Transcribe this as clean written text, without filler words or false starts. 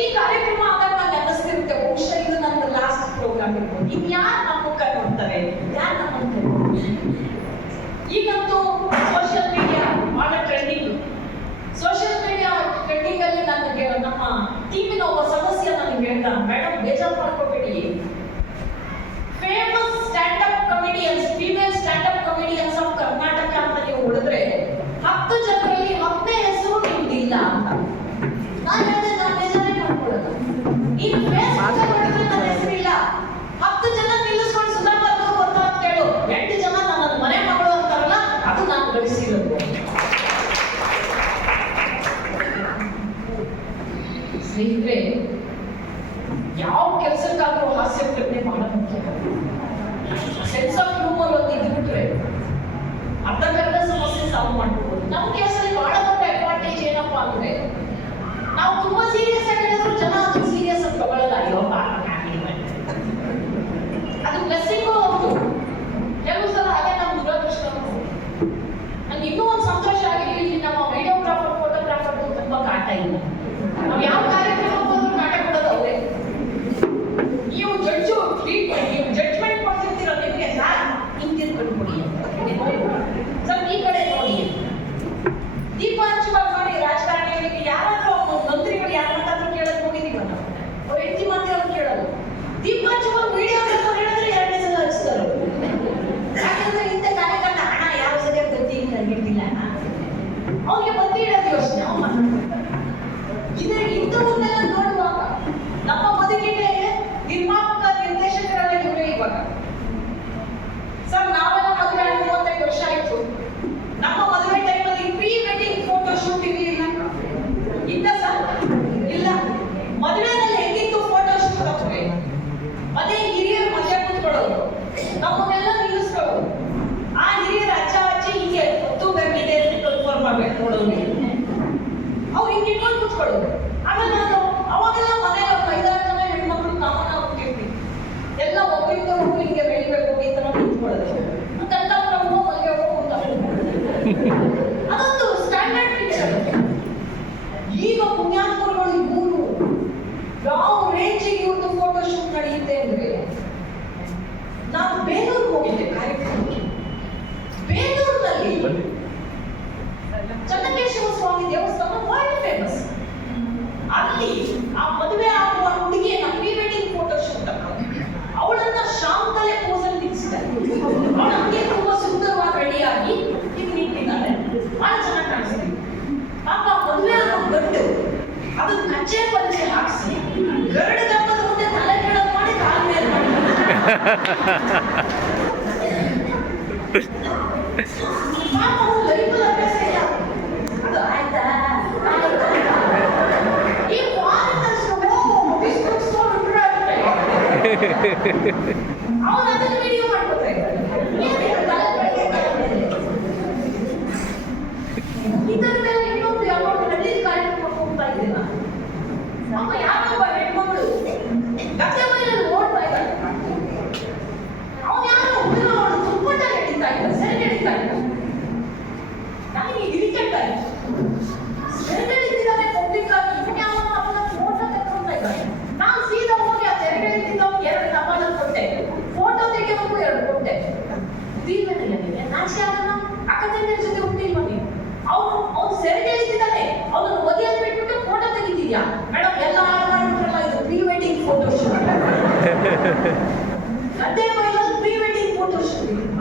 ಪ್ರತಿ ಕಾರ್ಯಕ್ರಮ ಆದಾಗ ನಂಗೆ ಅನ್ನಿಸ್ತಿರುತ್ತೆ ಬಹುಶಃ ಇದು ನನ್ನ ಲಾಸ್ಟ್ ಪ್ರೋಗ್ರಾಮ್ ಇರ್ಬೋದು. ಇನ್ಯಾರು ನಮ್ಮ ಮುಖ ನೋಡ್ತಾರೆ, ಯಾರು ನಮ್ಮ ಈಗಂತೂ ಸೋಷಿಯಲ್ ಮೀಡಿಯಾ ಬಹಳ ಟ್ರೆಂಡಿಂಗ್. ಸೋಷಿಯಲ್ ಮೀಡಿಯಾ ಟ್ರೆಂಡಿಂಗ್ ಅಲ್ಲಿ ನನಗೆ ನಮ್ಮ ಟೀಮಿನ ಒಬ್ಬ ಸದಸ್ಯ ನನಗೆ ಹೇಳ್ದ, ಮೇಡಮ್ ಬೇಜಾರು ಮಾಡ್ಕೋಬೇಡಿ, famous stand up comedians, female stand up comedians of Karnataka ಅಂತ ನೀವು ಹೊಡೆದ್ರೆ 10 ಜನರಲ್ಲಿ 10ನೇ ಹೆಸರು ನಿಮ್ದಿಲ್ಲ ಅಂತ. ನಾನು ಹೇಳಿದೆ ನಾನು ಬೇಜಾರೇ ಮಾಡ್ಕೊಳ್ಳಲ್ಲ, ನೀನು ಫೇಸ್ಬುಕ್ ಹೊಡೆದ್ರೆ ನನ್ನ ಹೆಸರಿಲ್ಲ, 10 ಜನ ನಿಲ್ಲಿಸ್ಕೊಂಡು ಸುಧಾಕರ್ ಗೊತ್ತಾ ಅಂತ ಕೇಳು, 8 ಜನ ನನ್ನ ಮನೆ ಮಗಳು ಅಂತಾರಲ್ಲ ಅದು ನಾನು ಗಳಿಸಿರೋದು. ಸ್ನೇಹಿತರೆ, ಯಾವ ಕೆಲಸಕ್ಕಾದ್ರೂ ಹಾಸ್ಯ ಪ್ರಜ್ಞೆ ಬಹಳ ಮುಖ್ಯ. ಸೆನ್ಸ್ ಆಫ್ ಹ್ಯೂಮರ್ ಒಂದು ಇದ್ಬಿಟ್ರೆ ಅರ್ಧಕ್ಕರ್ಧ ಸಮಸ್ಯೆ ಸಾಲ್ವ್ ಮಾಡ್ಬೋದು. ನಮ್ಮ ಕೇಸಲ್ಲಿ ಬಹಳ ದೊಡ್ಡ ಅಡ್ವಾಂಟೇಜ್ ಏನಪ್ಪಾ ಅಂದ್ರೆ, ನಾವು ತುಂಬಾ ಸೀರಿಯಸ್ ಆಗಿ ಹೇಳಿದ್ರು ಜನ ಅದನ್ನ ಸೀರಿಯಸ್ ಆಗಿ ತಗೊಳ್ಳಲ್ಲ. ಅಯ್ಯೋ ಅದು ಬ್ಲೆಸ್ಸಿಂಗು ಹೌದು, ಕೆಲವು ಸಲ ಅದೇ ನಮ್ಮ ದುರದೃಷ್ಟ. ನಂಗೆ ಇನ್ನೂ ಒಂದು ಸಂತೋಷ ಆಗಿದೆ, ಇಲ್ಲಿ ನಮ್ಮ ವಿಡಿಯೋಗ್ರಾಫರ್ ಫೋಟೋಗ್ರಾಫರ್ ತುಂಬಾ ಕಾಟ ಇಲ್ಲ. ನಾವು ಯಾವ ಕಾರ್ಯಕ್ರಮಕ್ಕೆ ಹೋದ್ರೂ ಕಾಟ ಕೊಡೋದು ಅವರೇ. ನೀವು ನೀವು ಜಡ್ಜ್ಮೆಂಟ್ ಮಾಡ್ತಿರ್ತೀರ, ನಿಮಗೆ ಸರ್ ಹಿಂದಿರ್ಕೊಂಡು ಕೊಡಿ ಅಂತ, ಸರ್ ಈ ಕಡೆ ನೋಡಿ. ದೀಪ ಹಂಚುವಾಗ ನೋಡಿ, ರಾಜಕಾರಣಿಗಳಿಗೆ ಯಾರಾದ್ರೂ ಮಂತ್ರಿಗಳು ಯಾರನ್ನಾದ್ರೂ ಕೇಳೋದು ಹೋಗಿದೀವ ನಾವು, ಅವ್ರು ಹೆಂಡತಿ ಮಾತ್ರ ಅವ್ರು ಕೇಳೋದು. ದೀಪ ಹಂಚುವಾಗ ವಿಡಿಯೋ ಹೇಳಿದ್ರೆ 2ನೇ ಸಲ ಹಚ್ತಾರೆ. ಯಾಕಂದ್ರೆ ಇಂಥ ಕಾರ್ಯಕ್ರಮ ಹಣ ಯಾವ ಸರಿಯಾಗಿ ಗತಿ ಹಿಡಿದಿಲ್ಲ, ಅವ್ರಿಗೆ ಬತ್ತಿ ಇಡೋದು ಯೋಚನೆ ಅವ್ರು ಮಾತಾಡ್ತಾರೆ. ಇಂಥವನ್ನೆಲ್ಲ ನೋಡುವಾಗ ನಮ್ಮ ಬದುಕಿಗೆ ನಿರ್ಮಾಪಕ ನಿರ್ದೇಶಕರೆಲ್ಲ ಇವರೇ. ಇವಾಗ ಸರ್ ನಾವೆಲ್ಲ ಮದುವೆ 35 ವರ್ಷ ಆಯ್ತು. ನಮ್ಮ ಮದುವೆ ಟೈಮಲ್ಲಿ ಪ್ರೀ ವೆಡ್ಡಿಂಗ್ ಫೋಟೋ ಶೂಟ್ ಇರಲಿಲ್ಲ. ಇಲ್ಲ ಸರ್, ಇಲ್ಲ. ಮದುವೆನಲ್ಲಿ ಹೆಂಗಿತ್ತು ಫೋಟೋ ಶೂಟ್ ಅಂದ್ರೆ, ಮನೆ ಹಿರಿಯರು ಮಧ್ಯ ಕೂತ್ಕೊಳ್ಳೋದು, ನಮ್ಮನ್ನೆಲ್ಲ ನಿಲ್ಲಿಸ್ಕೊಳ್ಳೋದು. ಆ ಹಿರಿಯರ ಅಜ್ಜ ಅಜ್ಜಿ ಹೀಗೆ ಹೊತ್ತು ಗಂಡಿದೆ ಕನ್ಫರ್ಮ್ ಮಾಡ್ಬೇಕು ನೋಡೋದು, ಅವ್ರು ಹಿಂಗೆ ಇಟ್ಕೊಂಡು ಕೂತ್ಕೊಳ್ಳೋದು. ಆಮೇಲೆ ನಾನು ಅವಾಗೆಲ್ಲ ಮನೆಗೆ 5-6 ಜನ ಹೆಣ್ಮಕ್ಳು ನಾವನ್ನ ಹೋಗ್ತಿರ್ತೀವಿ, ಎಲ್ಲ ಒಬ್ಬರಿಂದ ಒಬ್ಬರಿಗೆ ಬೆಳಿಬೇಕು ಈ ತರ ನಿಂತ್ಕೊಳ್ಳೋದು. ಅದೊಂದು ಸ್ಟ್ಯಾಂಡರ್ಡ್ ಪಿಕ್ಚರ್. ಈಗ ಪುಣ್ಯಾತ್ಮರುಗಳು ಇವರು ಯಾವ ರೇಂಜಿಗೆ ಇವ್ರದ್ದು ಫೋಟೋ ಶೂಟ್ ನಡೆಯುತ್ತೆ ಅಂದ್ರೆ, ನಾನು ಬೇಲೂರಿಗೆ ಹೋಗಿದ್ದೆ ಕಾರ್ಯಕ್ರಮಕ್ಕೆ. ಬೇಲೂರಿನಲ್ಲಿ ಚನ್ನಕೇಶವ ಸ್ವಾಮಿ ದೇವಸ್ಥಾನ ವರ್ಲ್ಡ್ ಫೇಮಸ್. ಅಲ್ಲಿ ಆ ಮದುವೆ ಆಗುವ ಹುಡುಗಿಯನ್ನ ಪ್ರೀ ವೆಡ್ಡಿಂಗ್ ಫೋಟೋ ಶೂಟ್ ಅವಳನ್ನ ಶಾಂತಲೆ ಪೋಸಲ್ಲಿ ನಿಲ್ಲಿಸಿದ್ದಾರೆ. ಅವಳ ಹಂಗೆ ತುಂಬಾ ಸುಂದರವಾಗಿ ರೆಡಿಯಾಗಿ ಹಿಂಗೆ ನಿಂತಿದ್ದಾಳೆ, ಬಹಳ ಚೆನ್ನಾಗಿ ಕಾಣಿಸ್ತಿದೆ. ಪಾಪ ಮದುವೆ ಆಗೋ ಗಂಡು ಅದನ್ನ ಕಚ್ಚೆ ಪಂಚೆ ಹಾಕಿಸಿ ಗರಡು ಗಪ್ಪದ ಮುಂದೆ ತಲೆ ಕೆಳಗೆ ಮಾಡಿ ಕಾಲ ಮೇಲೆ ಮಾಡಿ ಪಾಪ ಅವ್ರು ಲೈಫಲ್ಲಿ ಅಭ್ಯಾಸ ಇಲ್ಲ. ಅದು ಆಯ್ತಾ ಈ ಅವನು ಅದನ್ನ ವಿಡಿಯೋ ಮಾಡ್ಕೊತಾರೆ. ಇದರದೆಲ್ಲ ಇನ್ನೊಂದು ಯಾವಾಗ ಹಳ್ಳಿ ಕಾರ್ಯಕ್ರಮ ಹೋಗ್ತಾ ಇದ್ದೀನ, ಅಮ್ಮ ಯಾರೊಬ್ಬ ಹೆಣ್ಮಗಳು ಗದ್ದೆ ಮೈಲಲ್ಲಿ ಓಡ್ತಾ ಇದ್ದಾಳೆ. ಅವನು ಯಾರೋ ಹುಡುಗ ತುಪ್ಪಟ ನಡೀತಾ ಇದ್ದ, ಸೆರೆ ನಡೀತಾ ಇದ್ದ. ನನಗೆ ಇರಿಕೆಟ್ ಆಯ್ತು, ಸೆರೆ ನಡೀತಿದ್ದಾನೆ ಪಬ್ಲಿಕ್ ಆಗಿ, ಇವನೇ ಅವನ ಫೋಟೋ ತೆಗೆದುಕೊಳ್ತಾ ಇದ್ದಾನೆ. ನಾನು ಸೀದಾ ಹೋಗಿ ಆ ಸೆರೆಗಳಿದ್ದಿದ್ದವ್ರಿಗೆ 2 ಟಪಾಲ ಕೊಟ್ಟೆ, ಫೋಟೋ ತೆಗೆಯೋಕ್ಕೂ 2 ಕೊಟ್ಟೆ. ಉದೀಪನೆ ನನಗೆ ನಾಚಿಕೆ ಆಗಲ್ಲ, ಅಕ್ಕ ತಂಗಿಯ ಜೊತೆ ಹುಟ್ಟಿಲ್ವ ನೀನು? ಅವ್ನು ಸೆರೆಗಳಿದ್ದಾನೆ, ಅವನು ಒದಿಯಲ್ಲಿ ಬಿಟ್ಬಿಟ್ಟು ಫೋಟೋ ತೆಗಿತಿದ್ಯಾ? ಮೇಡಮ್ ಎಲ್ಲ ಮಾಡ್ಬಿಟ್ರಲ್ಲ, ಇದು ಪ್ರೀ ವೆಡ್ಡಿಂಗ್ ಫೋಟೋ ಶೂಟ್. ಗದ್ದೆ ಮೈಲಲ್ಲಿ ಪ್ರೀ ವೆಡ್ಡಿಂಗ್ ಫೋಟೋ ಶೂಟ್.